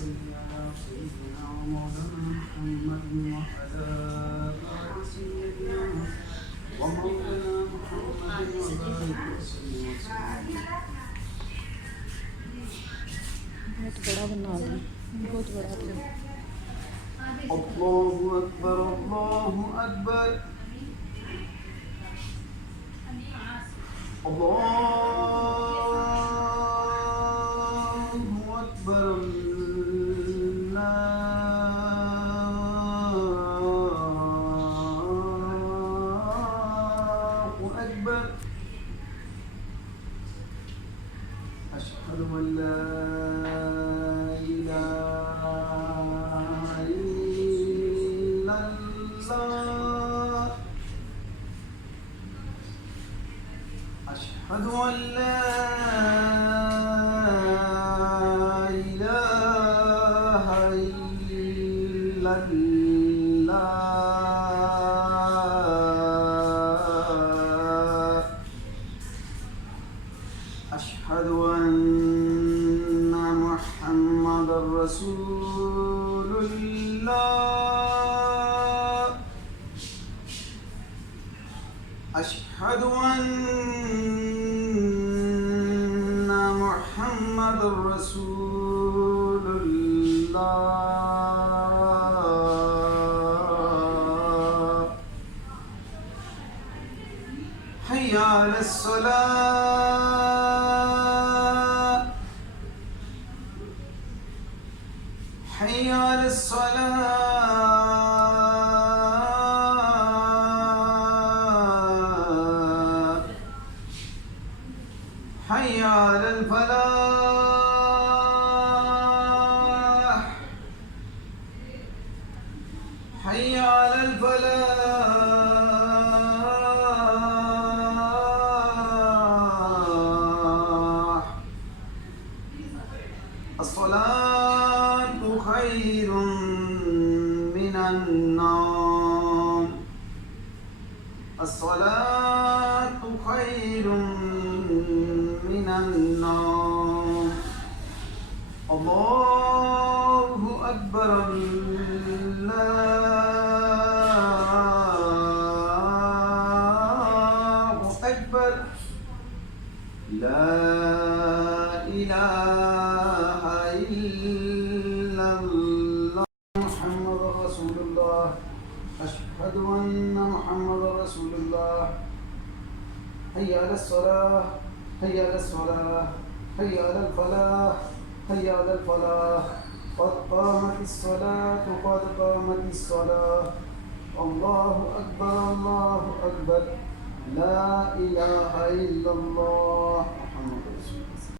صل على سيدنا ومولانا محمد وعلى آل سيدنا ومولانا محمد وبارك وسلم बहुत बड़ा बना है, बहुत बड़ा है। الله أكبر الله أكبر الله أكبر الله أكبر أشهد أن لا إله إلا الله أشهد أن لا إله إلا الله أشهد أن محمد رسول الله أشهد أن محمد رسول الله حي على الصلاة حي على الصلاة حي على الفلاح حي على الفلاح الصلاة خير من النوم الصلاة خير من النوم الله أكبر الله أكبر لا إله إلا الله محمد رسول الله أشهد أن محمد رسول الله حي على الصلاة حي على الصلاة حي على الفلاح حي على الفلاح قد قامت الصلاة قد قامت الصلاة الله أكبر الله أكبر لا إله إلا الله محمد رسول الله.